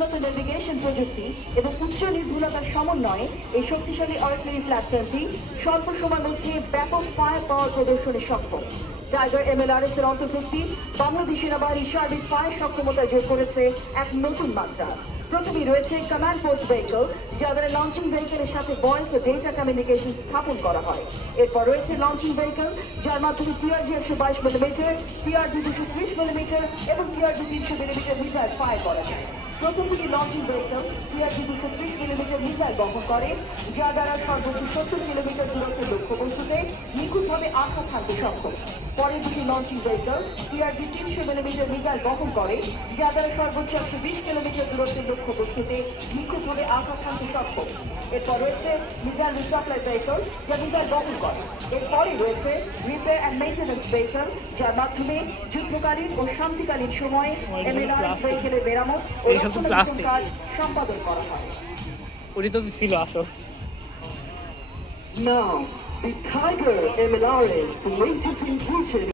উন্নত নেভিগেশন প্রযুক্তি এবং উচ্চ নির্ভুলতার সমন্বয়ে এই শক্তিশালী আর্টিলারি প্ল্যাটফর্মটি স্বল্প সময়ের মধ্যে ব্যাপক ফায়ার পাওয়ার প্রদর্শনে সক্ষম। টাইগার MLRS এর অন্তর্ভুক্তি বাংলাদেশ সেনাবাহিনীর সার্বিক ফায়ার সক্ষমতা যোগ করেছে এক নতুন মাত্রা। প্রথমেই রয়েছে কমান্ড পোস্ট ভেহিকল, যা দ্বারা লঞ্চিং ভেহিকলের সাথে ভয়েস ও ডেটা কমিউনিকেশন স্থাপন করা হয়। এরপর রয়েছে লঞ্চিং ভেহিকল, যার মাধ্যমে TRG 122 মিলিমিটার, TRG 230 মিলিমিটার এবং TRG 300 মিলিমিটার মিসাইল ফায়ার করা যায়। প্রথম দুটি launching vehicle TRG 230 millimetre missile বহন করে, যা দ্বারা সর্বোচ্চ 70 কিলোমিটার দূরত্বের লক্ষ্যবস্তুতে নিখুঁতভাবে আঘাত হানতে সক্ষম। পরের দুটি launching vehicle TRG 300 millimetre missile বহন করে, যা দ্বারা সর্বোচ্চ 120 কিলোমিটার দূরত্বের লক্ষ্যবস্তুতে নিখুঁতভাবে আঘাত হানতে সক্ষম। এরপর রয়েছে মিসাইল রিসাপ্লাই ভেহিকল, যা মিসাইল বহন করে। এরপরে রয়েছে রিপেয়ার অ্যান্ড মেইনটেন্যান্স ভেহিকল, যার মাধ্যমে যুদ্ধকালীন ও শান্তিকালীন সময়ে MLRS ভেহিকলের মেরামত ও রক্ষণাবেক্ষণ কাজ সম্পাদন করা হয়। Now, the Tiger MLRS latest inclusion